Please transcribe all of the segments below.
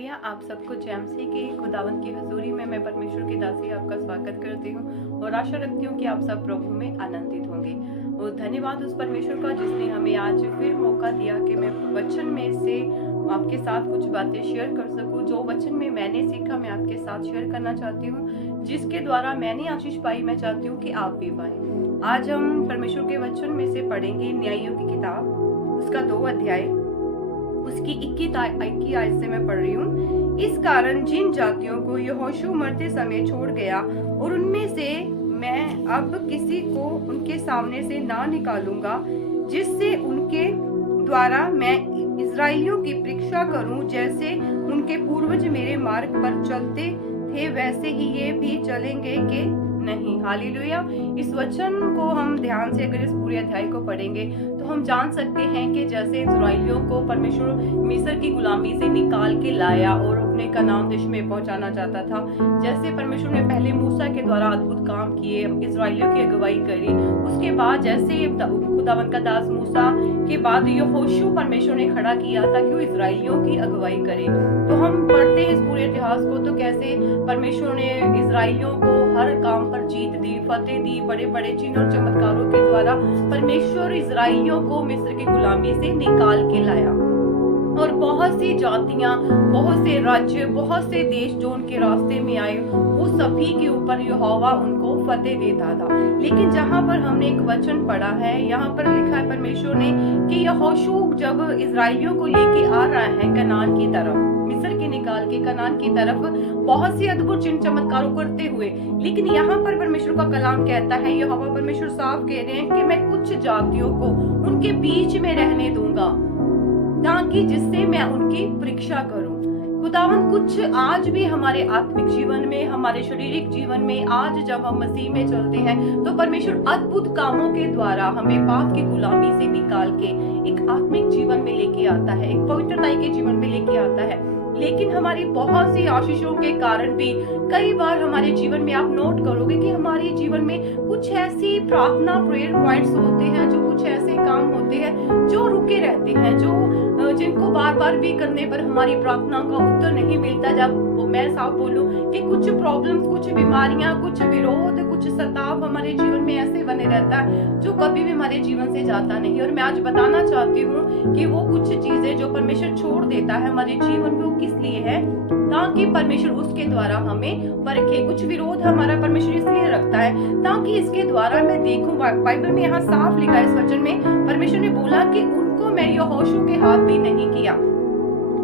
Hallelujah. आप सबको JMC के खुदावंद की हजूरी में मैं परमेश्वर की दासी आपका स्वागत करती हूँ और आशा रखती हूँ कि आप सब प्रभु में आनंदित होंगे। और धन्यवाद उस परमेश्वर का जिसने हमें आज फिर मौका दिया कि मैं वचन में से आपके साथ कुछ बातें शेयर कर सकूं। जो वचन में मैंने सीखा मैं आपके साथ शेयर करना चाहती हूँ, जिसके द्वारा मैंने आशीष पाई, मैं चाहती हूँ कि आप भी पाएं। आज हम परमेश्वर के वचन में से पढ़ेंगे न्यायों की किताब, उसका 2 अध्याय, उसकी 21 आयत से मैं पढ़ रही हूँ। इस कारण जिन जातियों को यहोशू मरते समय छोड़ गया और उनमें से मैं अब किसी को उनके सामने से ना निकालूंगा, जिससे उनके द्वारा मैं इस्राएलियों की परीक्षा करूं। जैसे उनके पूर्वज मेरे मार्ग पर चलते थे वैसे ही ये भी चलेंगे कि नहीं। हालेलुया। इस वचन को हम ध्यान से अगर इस पूरे अध्याय को पढ़ेंगे तो हम जान सकते हैं कि जैसे इस्राएलियों को परमेश्वर मिस्र की गुलामी से निकाल के लाया और अपने कनान देश में पहुंचाना चाहता था, जैसे परमेश्वर ने पहले मूसा के द्वारा अद्भुत काम किए, इस्राएलियों की अगुवाई करी, उसके बाद जैसे खुदावन का दास मूसा के बाद यहोशू परमेश्वर ने खड़ा किया ताकि वो इस्राएलियों की अगुवाई करे। तो हम पढ़ते हैं इस पूरे इतिहास को तो कैसे परमेश्वर ने इस्राएलियों को हर काम पर जीत दी, फतेह दी, बड़े बड़े चिन्ह और चमत्कारों के द्वारा परमेश्वर इस्राएलियों को मिस्र की गुलामी से निकाल के लाया। और बहुत सी जातियां, बहुत से राज्य, बहुत से देश जो उनके रास्ते में आए, वो सभी के ऊपर यहोवा उनको फतेह देता था। लेकिन जहां पर हमने एक वचन पढ़ा है, यहाँ पर लिखा है परमेश्वर ने कि यहोशू जब इस्राएलियों को लेके आ रहा है कनान की तरफ, मिस्र के निकाल के कनान की तरफ, बहुत सी अद्भुत चिन्ह चमत्कारों करते हुए, लेकिन यहाँ पर परमेश्वर का कलाम कहता है, यहोवा परमेश्वर साफ कह रहे हैं कि मैं कुछ जातियों को उनके बीच में रहने दूंगा ताकि जिससे मैं उनकी परीक्षा करूं। खुदावन कुछ आज भी हमारे आत्मिक जीवन में, हमारे शारीरिक जीवन में, आज जब हम मसीह में चलते हैं तो परमेश्वर अद्भुत कामों के द्वारा हमें पाप की गुलामी से निकाल के एक आत्मिक जीवन में लेके आता है, एक पवित्रता के जीवन में लेके आता है। लेकिन हमारी बहुत सी आशीषों के कारण भी कई बार हमारे जीवन में आप नोट करोगे कि हमारे जीवन में कुछ ऐसी प्रार्थना प्रेयर पॉइंट्स होते हैं, जो कुछ ऐसे काम होते हैं जो रुके रहते हैं, जिनको बार बार भी करने पर हमारी प्रार्थना का उत्तर नहीं मिलता। जब मैं साफ बोलूं कि कुछ प्रॉब्लम्स, कुछ बीमारियां, कुछ विरोध, कुछ सताव हमारे जीवन में ऐसे बने रहता है जो कभी भी हमारे जीवन से जाता नहीं। और मैं आज बताना चाहती हूँ कि वो कुछ चीजें जो परमेश्वर छोड़ देता है हमारे जीवन में, वो किस लिए है, ताकि परमेश्वर उसके द्वारा हमें परखे। कुछ विरोध हमारा परमेश्वर इसलिए रखता है ताकि इसके द्वारा मैं देखूं। बाइबल में यहाँ साफ लिखा है, इस वचन में परमेश्वर ने बोला कि उनको मैं यहोशू के हाथ भी नहीं किया,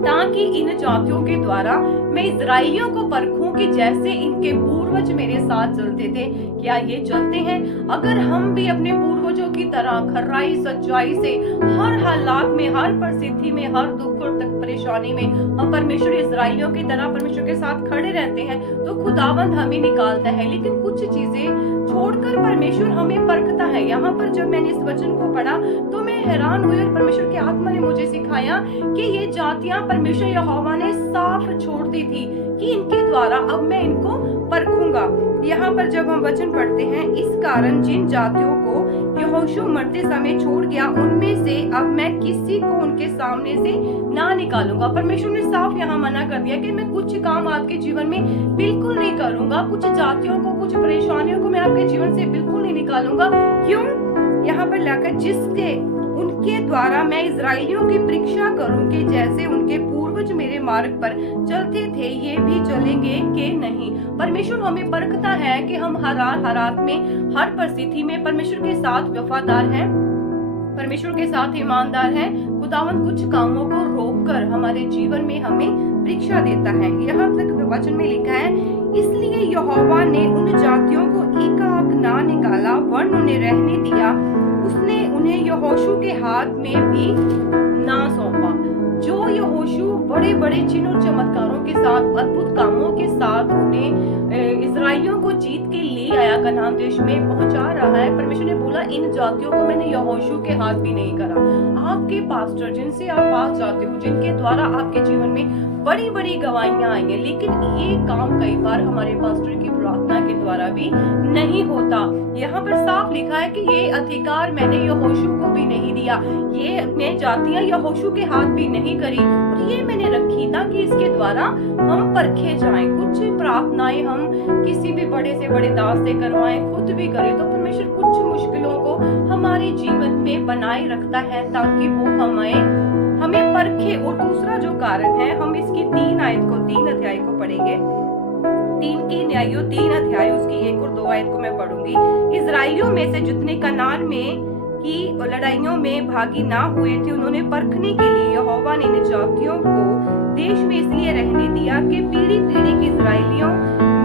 ताकि इन जातियों के द्वारा मैं इस्राएलियों को परखूं कि जैसे इनके पूर्वज मेरे साथ चलते थे, क्या ये चलते हैं। अगर हम भी अपने पूर्वजों की तरह खराई सच्चाई से हर हालात में, हर परिस्थिति में, हर दुख और तक परेशानी में हम परमेश्वर इस्राएलियों की तरह परमेश्वर के साथ खड़े रहते हैं तो खुदावंद हमें निकालता है। लेकिन कुछ चीजें छोड़कर परमेश्वर हमें परखता है। यहाँ पर जब मैंने इस वचन को पढ़ा तो मैं हैरान हुई और परमेश्वर की आत्मा ने मुझे सिखाया कि ये जातियां परमेश्वर यहोवा ने साफ छोड़ दी थी कि इनके द्वारा अब मैं इनको परखूंगा। यहाँ पर जब हम वचन पढ़ते हैं, इस कारण जिन जातियों को यहोशू मरते समय छोड़ गया, उनमें से अब मैं किसी को उनके सामने से ना निकालूंगा। परमेश्वर ने साफ यहाँ मना कर दिया कि मैं कुछ काम आपके जीवन में बिल्कुल नहीं करूंगा, कुछ जातियों को, कुछ परेशानियों को मैं आपके जीवन से बिल्कुल नहीं निकालूंगा। क्यों? यहाँ पर लाकर जिसके उनके द्वारा मैं इस्राएलियों की परीक्षा करूंगी, जैसे उनके पूर्वज मेरे मार्ग पर चलते थे ये भी चलेंगे कि नहीं। परमेश्वर हमें परखता है कि हम हर हालात में, हर परिस्थिति में परमेश्वर के साथ वफादार हैं, परमेश्वर के साथ ईमानदार हैं। खुदावन कुछ कामों को रोककर हमारे जीवन में हमें परीक्षा देता है। यहाँ तक वचन में लिखा है, इसलिए यहोवा ने उन जातियों को एकाक ना निकाला वरन उन्हें रहने दिया, उसने उन्हें यहोशू के हाथ में भी ना सौंपा। जो यहोशू बड़े बड़े चिन्ह और चमत्कारों के साथ, अद्भुत कामों के साथ उन्हें इस्राएलियों को जीत के ले आया, कनान देश में पहुंचा रहा है, परमेश्वर ने बोला इन जातियों को मैंने यहोशू के हाथ भी नहीं करा। आपके पास्टर जिनसे आप पास जाते हो, जिनके द्वारा आपके जीवन में बड़ी बड़ी गवाहियां आई हैं, लेकिन ये काम कई बार हमारे पास्टर की प्रार्थना के द्वारा भी नहीं होता। यहाँ पर साफ लिखा है कि ये अधिकार मैंने यहोशू को भी नहीं दिया, ये मैं जातियां यहोशू के हाथ भी नहीं करी। ये मैंने रखी ताकि इसके द्वारा हम परखे जाएं। कुछ प्रार्थनाएं हम किसी भी बड़े से बड़े दास से करवाएं, खुद भी करें, तो परमेश्वर कुछ मुश्किलों को हमारे जीवन में बनाए रखता है ताकि वो हमें परखे। और दूसरा जो कारण है, हम इसकी 3 अध्याय को पढ़ेंगे। 3 की न्यायों 3 अध्याय उसकी 1 और 2 आयत को मैं पढ़ूंगी। इजराइलियों में से जितने कनान में की लड़ाइयों में भागी ना हुए थे, उन्होंने परखने के लिए यहोवा ने इन जातियों को देश में इसलिए रहने दिया कि पीढ़ी पीढ़ी के इजराइलियों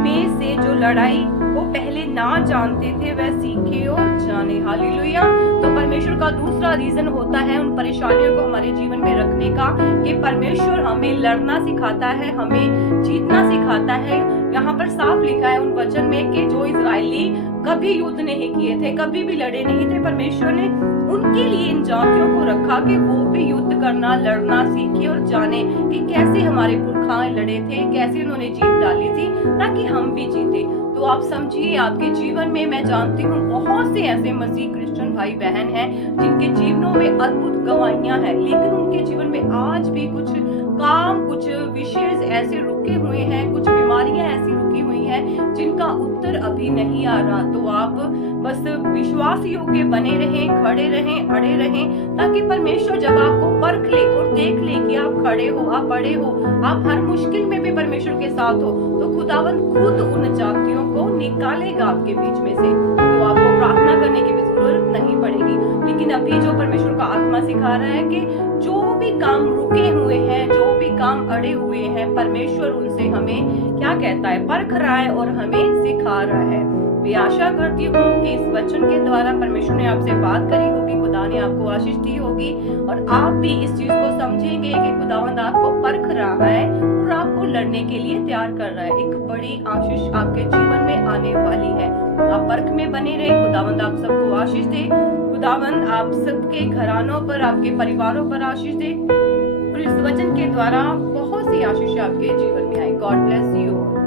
में से जो लड़ाई को पहले ना जानते थे वह सीखे और जाने। हालेलुया। तो परमेश्वर का दूसरा रीजन होता है उन परेशानियों को हमारे जीवन में रखने का, कि परमेश्वर हमें लड़ना सिखाता है, हमें जीतना सिखाता है। यहाँ पर साफ लिखा है उन वचन में कि जो इजरायली कभी युद्ध नहीं किए थे, कभी भी लड़े नहीं थे, परमेश्वर ने उनके लिए इन जातियों को रखा कि वो भी युद्ध करना, लड़ना सीखे और जाने कि कैसे हमारे पुरखा लड़े थे, कैसे उन्होंने जीत डाली थी ताकि हम भी जीते। तो आप समझिए, आपके जीवन में मैं जानती हूँ बहुत से ऐसे मसीह क्रिश्चियन भाई बहन हैं जिनके जीवनों में अद्भुत गवाहियां हैं, लेकिन उनके जीवन में आज भी कुछ काम, कुछ विषय ऐसे रुके हुए हैं, कुछ बीमारियां ऐसी रुकी हुई हैं जिनका उत्तर अभी नहीं आ रहा। तो आप बस विश्वास योग्य बने रहें, खड़े रहें, अड़े रहें, ताकि परमेश्वर जब आपको परख ले और देख ले कि आप खड़े हो, आप बड़े हो, आप हर मुश्किल में भी परमेश्वर के साथ हो, तो खुदावन खुद उन जातियों को निकालेगा आपके बीच में से। तो आपको प्रार्थना करने की भी जरूरत नहीं पड़ेगी। लेकिन अभी जो परमेश्वर का आत्मा सिखा रहा है कि जो भी काम रुके हुए हैं, जो भी काम अड़े हुए हैं, परमेश्वर उनसे हमें क्या कहता है, परख रहा है और हमें सिखा रहा है। मैं आशा करती हूँ कि इस वचन के द्वारा परमेश्वर ने आपसे बात करी होगी, खुदा ने आपको आशीष दी होगी और आप भी इस चीज को समझेंगे कि खुदावंद आपको परख रहा है और आपको लड़ने के लिए तैयार कर रहा है। एक बड़ी आशीष आपके जीवन में आने वाली है। आप परख में बने रहे। खुदावंद आप सबको आशीष दे। खुदावंद आप सबके घरानों पर, आपके परिवारों पर आशीष दे और इस वचन के द्वारा बहुत सी आशीष आपके जीवन में आए। God bless you.